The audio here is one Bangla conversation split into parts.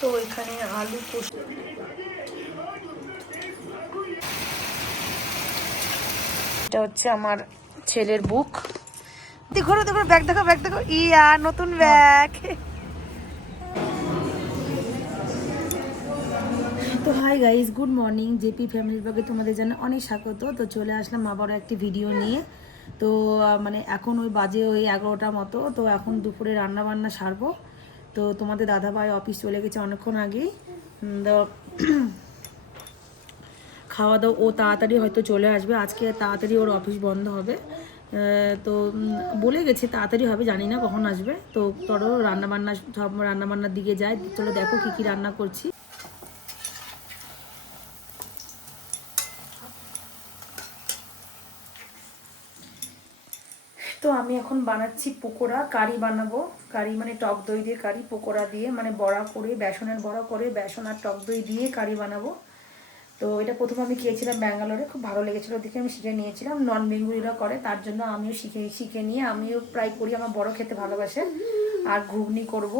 তো এখানে আলু পোস্ত, এটা হচ্ছে আমার ছেলের বুক। দেখো দেখো ব্যাগ, দেখো ব্যাগ, দেখো ইয়া নতুন ব্যাগ। তো hi guys, good morning. JP ফ্যামিলির ব্লগে তোমাদের জন্য অনেক স্বাগত। তো চলে আসলাম আবারও একটি ভিডিও নিয়ে। তো মানে এখন ওই বাজে ওই 11টার মতো। তো এখন দুপুরে রান্না বান্না সারবো। তো তোমাদের দাদাভাই অফিস চলে গেছে অনেকক্ষণ আগেই। তো খাওয়া দাওয়া ও তাড়াতাড়ি হয়তো চলে আসবে, আজকে তাড়াতাড়ি ওর অফিস বন্ধ হবে। তো বলে গেছে তাড়াতাড়ি হবে, জানি না কখন আসবে। তো চলো রান্নাবান্না, সব রান্নাবান্নার দিকে যাই। চলো দেখো কী কী রান্না করছি। তো আমি এখন বানাচ্ছি পকোড়া, কারি বানাবো। কারি মানে টক দই দিয়ে কারি, পকোড়া দিয়ে মানে বড়া করে, বেসনের বড়া করে বেসন আর টক দই দিয়ে কারি বানাবো। তো এটা প্রথমে আমি খেয়েছিলাম ব্যাঙ্গালোরে, খুব ভালো লেগেছিলো, দেখে আমি শিখে নিয়েছিলাম। নন বেঙ্গলিরা করে, তার জন্য আমিও শিখে নিয়ে আমিও প্রায় করি। আমার বড় খেতে ভালোবাসে। আর ঘুগনি করব,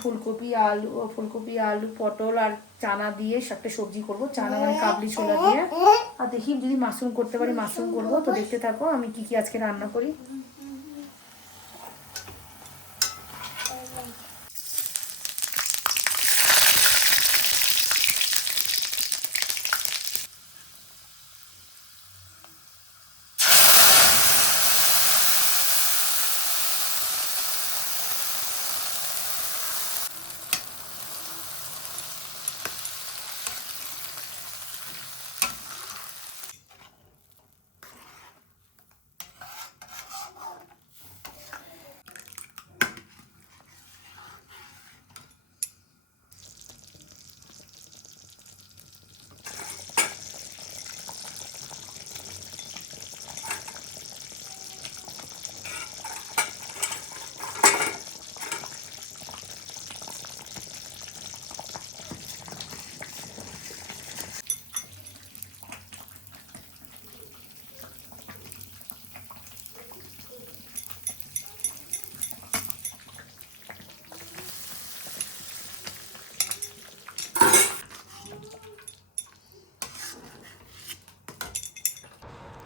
ফুলকপি আলু পটল আর চানা দিয়ে একটা সবজি করব। চানা মানে কাবলি ছোলা দিয়ে। আর দেখি যদি মাশরুম করতে পারি মাশরুম করব। তো দেখতে থাকো আমি কি কি আজকে রান্না করি।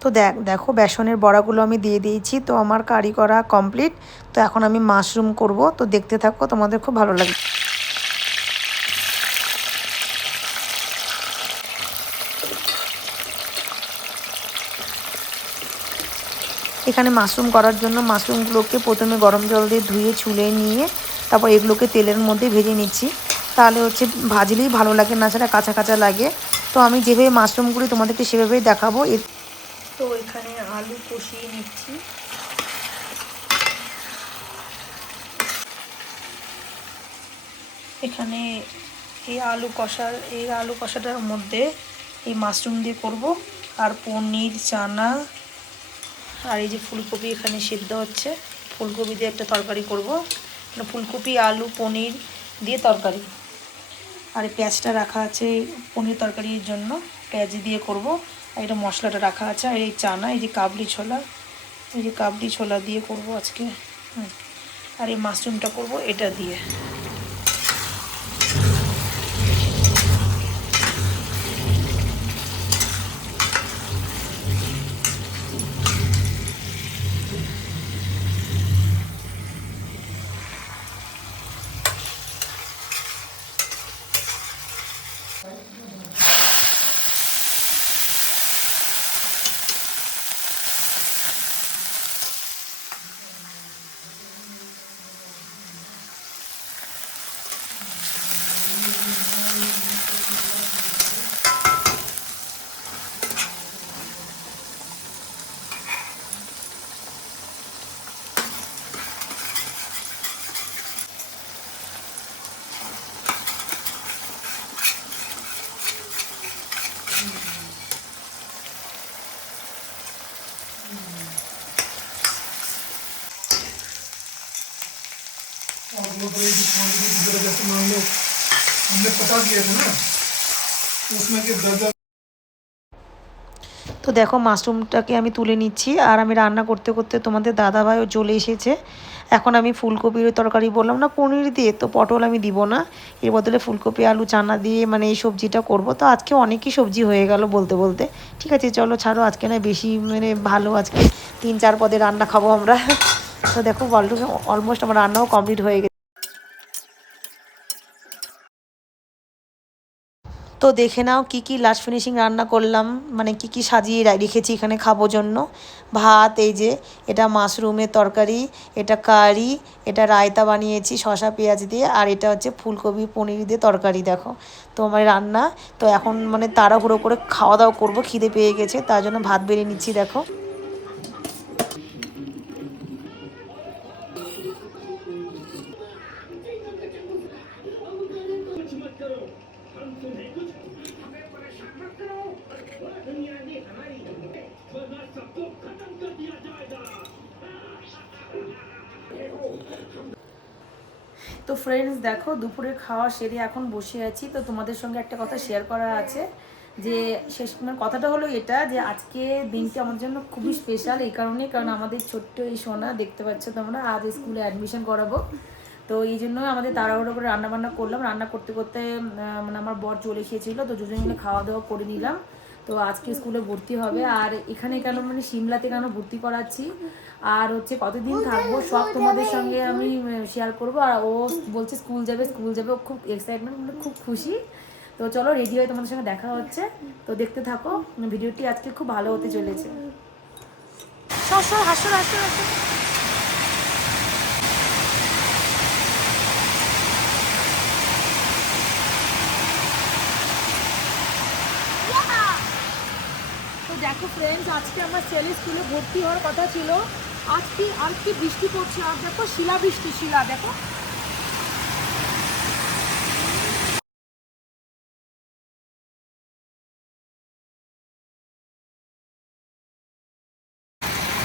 তো দেখো বেসনের বড়াগুলো আমি দিয়ে দিয়েছি। তো আমার কারি করা কমপ্লিট। তো এখন আমি মাশরুম করব। তো দেখতে থাকো, তোমাদের খুব ভালো লাগবে। এখানে মাশরুম করার জন্য মাশরুমগুলোকে প্রথমে গরম জল দিয়ে ধুয়ে চুলে নিয়ে তারপর এগুলোকে তেলের মধ্যে ভেজে নিচ্ছি। তাহলে হচ্ছে ভাজলেই ভালো লাগে, না ছাড়া কাঁচা কাঁচা লাগে। তো আমি যেভাবে মাশরুমগুলি তোমাদেরকে সেভাবেই দেখাবো। তো এখানে আলু কষিয়ে নিচ্ছি। এখানে এই আলু কষাটার মধ্যে এই মাশরুম দিয়ে করব। আর পনির, চানা আর এই যে ফুলকপি এখানে সিদ্ধ হচ্ছে। ফুলকপি দিয়ে একটা তরকারি করব, মানে ফুলকপি আলু পনির দিয়ে তরকারি। আর এই পেঁয়াজটা রাখা আছে পনির তরকারির জন্য, পেঁয়াজ দিয়ে করব। আর এটা মশলাটা রাখা আছে। আর এই চানা, এই যে কাবলি ছোলা দিয়ে করব আজকে। আর এই মাশরুমটা করব এটা দিয়ে। जैसे मान लो हमने पता किया था ना, उसमें के दर्जा। তো দেখো মাশরুমটাকে আমি তুলে নিচ্ছি। আর আমি রান্না করতে করতে তোমাদের দাদাভাইও চলে এসেছে। এখন আমি ফুলকপির তরকারি বললাম না পনির দিয়ে, তো পটল আমি দিব না, এর বদলে ফুলকপি আলু চানা দিয়ে মানে এই সবজিটা করব। তো আজকে অনেকই সবজি হয়ে গেল বলতে বলতে। ঠিক আছে চলো ছাড়ো, আজকে না বেশি মানে ভালো, আজকে 3-4 পদে রান্না খাবো আমরা। তো দেখো অলমোস্ট আমার রান্নাও কমপ্লিট হয়ে গেছে। তো দেখে নাও কি কি লাস্ট ফিনিশিং রান্না করলাম, মানে কি কি সাজিয়ে রেখেছি এখানে খাবো জন্য। ভাত, এই যে এটা মাশরুমের তরকারি, এটা কারি, এটা রায়তা বানিয়েছি শসা পেঁয়াজ দিয়ে, আর এটা হচ্ছে ফুলকপি পনির দিয়ে তরকারি। দেখো তো আমার রান্না। তো এখন মানে তাড়াহুড়ো করে খাওয়া দাওয়া করবো, খিদে পেয়ে গেছে, তার জন্য ভাত বেড়ে নিচ্ছি। দেখো তো ফ্রেন্ডস দেখো দুপুরের খাওয়া সেরে এখন বসে আছি। তো তোমাদের সঙ্গে একটা কথা শেয়ার করা আছে, যে শেষ মানে কথাটা হলো এটা, যে আজকে দিনটা আমার জন্য খুবই স্পেশাল এই কারণে, কারণ আমাদের ছোট্ট এই সোনা দেখতে পাচ্ছ তোমরা, আজ স্কুলে অ্যাডমিশন করাবো। তো এই জন্যই আমাদের তাড়াহুড়ো করে রান্নাবান্না করলাম। রান্না করতে করতে মানে আমার বর চলে এসেছিলো, তো দুজনে মিলে খাওয়া দাওয়া করে নিলাম। তো আজকে স্কুলে ভর্তি হবে। আর এখানে কেন মানে সিমলাতে কেন ভর্তি করাচ্ছি আর হচ্ছে কতদিন থাকবো সব তোমাদের সঙ্গে আমি শেয়ার করবো। আর ও বলছে স্কুল যাবে স্কুল যাবে, ও খুব এক্সাইটমেন্ট, মানে খুব খুশি। তো চলো রেডি হয়ে তোমাদের সঙ্গে দেখা হচ্ছে। তো দেখতে থাকো, ভিডিওটি আজকে খুব ভালো হতে চলেছে। হাসো হাসো হাসো হাসো। তো দেখো ফ্রেন্ডস, আজকে আমার ছেলে স্কুলে ভর্তি হওয়ার কথা ছিল। আজকে বৃষ্টি পড়ছে, আর দেখো শিলা বৃষ্টি, শিলা দেখো।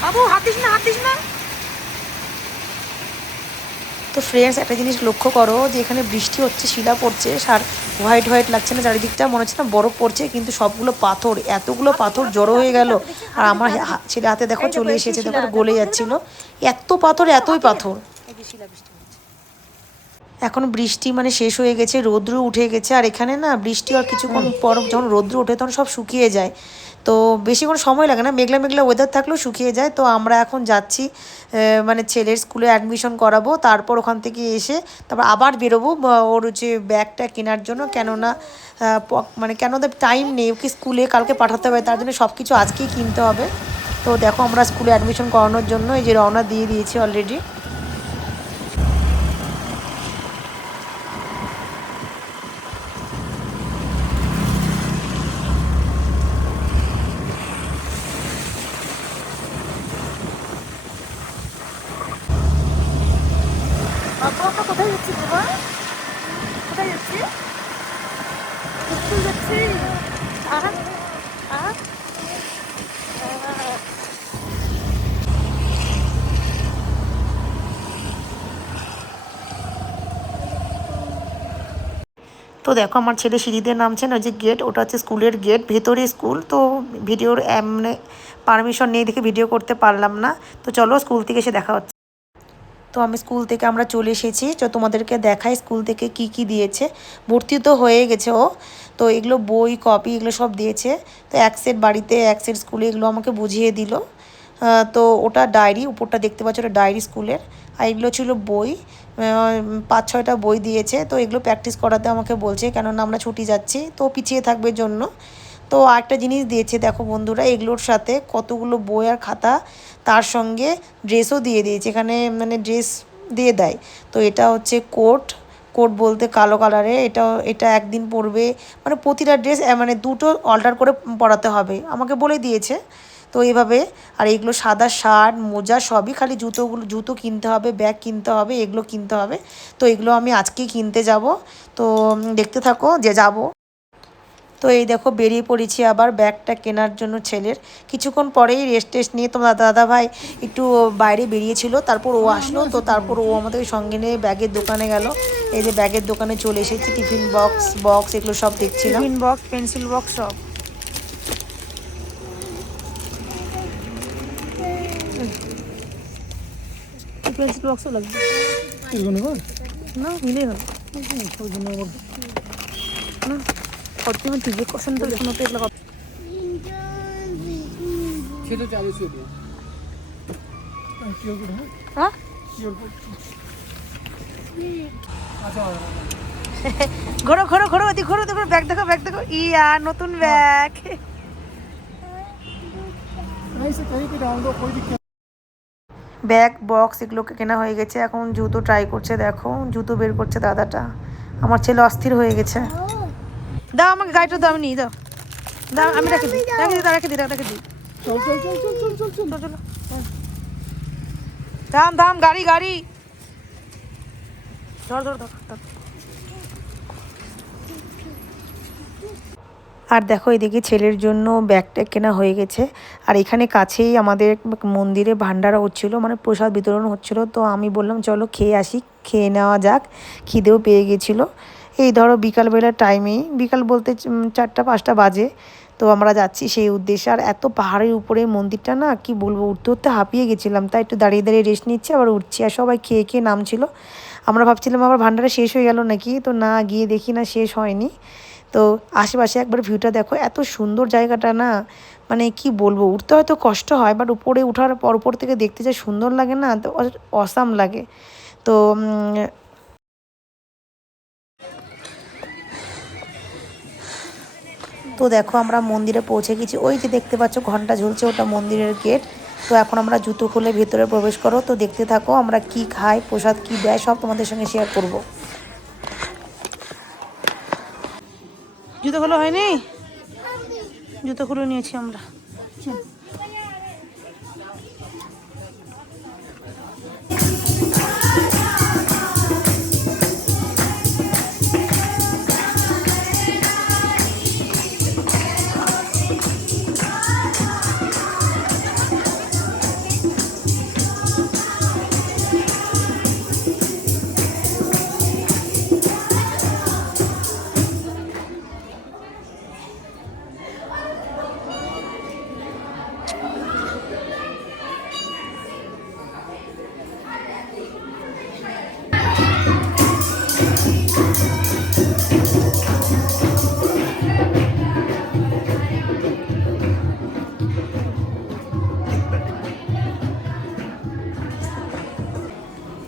বাবু হাতিস না, হাতিস না। তো ফ্রেন্ডস একটা জিনিস লক্ষ্য করো, যে এখানে বৃষ্টি হচ্ছে, শিলা পড়ছে, আর হোয়াইট হোয়াইট লাগছে না চারিদিকটা, মনে হচ্ছে না বরফ পড়ছে, কিন্তু সবগুলো পাথর, এতগুলো পাথর জড়ো হয়ে গেল। আর আমার ছেলে হাতে দেখো চলে এসেছে, দেখো গলে যাচ্ছিল, এত পাথর, এতই পাথর। এখন বৃষ্টি মানে শেষ হয়ে গেছে, রৌদ্র উঠে গেছে। আর এখানে না বৃষ্টি আর কিছুক্ষণ পর যখন রৌদ্র ওঠে তখন সব শুকিয়ে যায়। তো বেশিক্ষণ সময় লাগে না, মেঘলা মেঘলা ওয়েদার থাকলেও শুকিয়ে যায়। তো আমরা এখন যাচ্ছি মানে ছেলের স্কুলে অ্যাডমিশন করাবো, তারপর ওখান থেকে এসে তারপর আবার বেরোবো ওর হচ্ছে ব্যাগটা কেনার জন্য। কেননা মানে কেন টাইম নেই, ওকে স্কুলে কালকে পাঠাতে হবে, তার জন্য সব কিছু আজকেই কিনতে হবে। তো দেখো আমরা স্কুলে অ্যাডমিশন করানোর জন্য এই যে রওনা দিয়ে দিয়েছি অলরেডি। আপু আমরা কোথায় যাচ্ছি বাবা? কোথায় যাচ্ছি? স্কুল যাচ্ছি। আহা আহা। তো দেখো আমার ছেলে সিঁড়িতে নামছেন, ওই যে গেট, ওটা হচ্ছে স্কুলের গেট, ভেতরে স্কুল। তো ভিডিওর মানে পারমিশন নেই দেখে ভিডিও করতে পারলাম না। তো চলো স্কুল থেকে এসে দেখা হচ্ছে। তো আমি স্কুল থেকে আমরা চলে এসেছি, তো তোমাদেরকে দেখাই স্কুল থেকে কি কি দিয়েছে। ভর্তি তো হয়ে গেছে ও। তো এগুলো বই কপি এগুলো সব দিয়েছে। তো এক সেট বাড়িতে, এক সেট স্কুলে, এগুলো আমাকে বুঝিয়ে দিল। তো ওটা ডায়েরি, উপরটা দেখতে পাচ্ছ ওটা ডায়েরি স্কুলের। আর এগুলো ছিল বই, 5-6টা বই দিয়েছে। তো এগুলো প্র্যাকটিস করাতে আমাকে বলছে, কেননা আমরা ছুটি যাচ্ছি তো পিছিয়ে থাকবে জন্য। তো আরেকটা জিনিস দিয়েছে দেখো বন্ধুরা, এগুলোর সাথে কতগুলো বই আর খাতা, তার সঙ্গে ড্রেসও দিয়ে দিয়েছে, এখানে মানে ড্রেস দিয়ে দেয়। তো এটা হচ্ছে কোট, কোট বলতে কালো কালারে, এটা একদিন পরবে, মানে প্রতিটা ড্রেস মানে দুটো অল্টার করে পরাতে হবে, আমাকে বলে দিয়েছে। তো এইভাবে। আর এগুলো সাদা শার্ট মোজা সবই, খালি জুতো কিনতে হবে, ব্যাগ কিনতে হবে, এগুলো কিনতে হবে। তো এগুলো আমি আজকেই কিনতে যাব। তো দেখতে থাকো যে যাব। তো এই দেখো বেরিয়ে পড়েছি আবার ব্যাগটা কেনার জন্য ছেলের। কিছুক্ষণ পরেই রেস্ট টেস্ট নিয়ে তোমার দাদা ভাই একটু বাইরে বেরিয়েছিল, তারপর ও আসলো। তো তারপর ও আমাদের সঙ্গে নিয়ে ব্যাগের দোকানে গেল। এই যে ব্যাগের দোকানে চলে এসেছি, টিফিন বক্স এগুলো সব দেখছিলাম, টিফিন বক্স পেন্সিল বক্স সব। পেন্সিল বক্সও লাগবে না, মিলেই হলো না। কত ঠিক কোশ্চেন তো শোনাতে এগুলো হ্যাঁ ঘোরো ঘোরো ঘোরো ওদিক ঘোরো দেখো, ব্যাগ দেখো, ব্যাগ দেখো, ইয়া নতুন ব্যাগ। ব্যাগ বক্স এগুলোকে কেনা হয়ে গেছে, এখন জুতো ট্রাই করছে। দেখো জুতো বের করছে দাদাটা, আমার ছেলে অস্থির হয়ে গেছে। দাও আমাকে গাড়িটা দাও, আমি নিয়ে দাও, দাও আমি রেখে দিই, রেখে দিই, রেখে দিই, রেখে দিই। চল চল চল চল চল চল চল চল, থাম থাম, গাড়ি গাড়ি, ধর ধর ধর। আর দেখো এদিকে ছেলের জন্য ব্যাগটা কেনা হয়ে গেছে। আর এখানে কাছেই আমাদের মন্দিরে ভান্ডারা হচ্ছিলো, মানে প্রসাদ বিতরণ হচ্ছিলো। তো আমি বললাম চলো খেয়ে আসি, খেয়ে নেওয়া যাক, খিদেও পেয়ে গেছিলো। এই ধরো বিকালবেলার টাইমেই, বিকাল বলতে 4টা-5টা বাজে। তো আমরা যাচ্ছি সেই উদ্দেশ্যে। আর এত পাহাড়ের উপরে মন্দিরটা না, কি বলবো, উঠতে উঠতে হাঁপিয়ে গেছিলাম, তাই একটু দাঁড়িয়ে দাঁড়িয়ে রেস্ট নিচ্ছি, আবার উঠছি। আর সবাই খেয়ে খেয়ে নামছিল। আমরা ভাবছিলাম আবার ভান্ডারা শেষ হয়ে গেল নাকি, তো না, গিয়ে দেখি না শেষ হয়নি। তো আশেপাশে একবার ভিউটা দেখো, এত সুন্দর জায়গাটা না, মানে কি বলবো, উঠতে হয়তো কষ্ট হয়, বাট উপরে ওঠার পর উপর থেকে দেখতে যা সুন্দর লাগে না, তো অসাম লাগে। তো তো দেখো আমরা মন্দিরে পৌঁছে গেছি, ওই যে দেখতে পাচ্ছ ঘন্টা ঝুলছে, ওটা মন্দিরের গেট। তো এখন আমরা জুতো খুলে ভেতরে প্রবেশ করো। তো দেখতে থাকো আমরা কি খাই, প্রসাদ কি দেয়, সব তোমাদের সঙ্গে শেয়ার করব। জুতো খোলা হয়নি, জুতো খুলে নিয়েছি আমরা।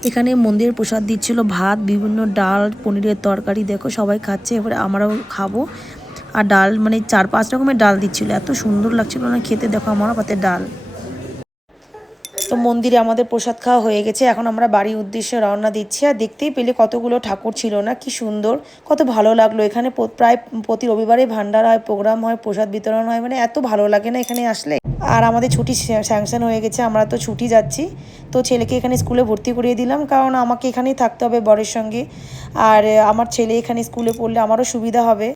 এখানে মন্দিরের প্রসাদ দিচ্ছিল, ভাত, বিভিন্ন ডাল, পনিরের তরকারি। দেখো সবাই খাচ্ছে, এবারে আমরাও খাবো। আর ডাল মানে 4-5 রকমের ডাল দিচ্ছিল, এত সুন্দর লাগছিল না খেতে। দেখো আমার পাতে ডাল। তো মন্দিরে আমাদের প্রসাদ খাওয়া হয়ে গেছে, এখন আমরা বাড়ির উদ্দেশ্যে রওনা দিচ্ছি। আর দেখতেই পেলে কতগুলো ঠাকুর ছিল না, কি সুন্দর, কত ভালো লাগলো। এখানে প্রায় প্রতি রবিবারে ভান্ডার হয়, প্রোগ্রাম হয়, প্রসাদ বিতরণ হয়, মানে এত ভালো লাগে না এখানে আসলে। আর আমাদের ছুটি স্যাংশন হয়ে গেছে, আমরা তো ছুটি যাচ্ছি। তো ছেলেকে এখানে স্কুলে ভর্তি করিয়ে দিলাম, কারণ আমাকে এখানেই থাকতে হবে বরের সঙ্গে। আর আমার ছেলে এখানে স্কুলে পড়লে আমারও সুবিধা হবে।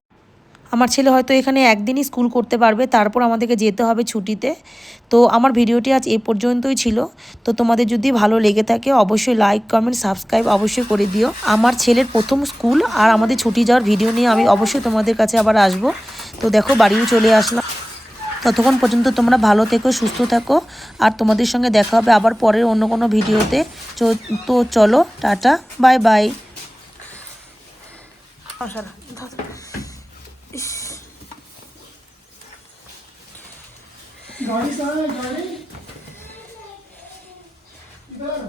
আমার ছেলে হয়তো এখানে একদিনই স্কুল করতে পারবে, তারপর আমাদেরকে যেতে হবে ছুটিতে। তো আমার ভিডিওটি আজ এই পর্যন্তই ছিল। তো তোমাদের যদি ভালো লেগে থাকে অবশ্যই লাইক, কমেন্ট, সাবস্ক্রাইব অবশ্যই করে দিও। আমার ছেলের প্রথম স্কুল আর আমাদের ছুটি যাওয়ার ভিডিও নিয়ে আমি অবশ্যই তোমাদের কাছে আবার আসব। তো দেখো বাড়িও চলে আসলাম। ততক্ষণ পর্যন্ত তোমরা ভালো থেকো, সুস্থ থাকো। আর তোমাদের সঙ্গে দেখা হবে আবার পরের অন্য কোনো ভিডিওতে। তো চলো, টাটা, বাই বাই। गाड़ी कहाँ है गाड़ी? इधर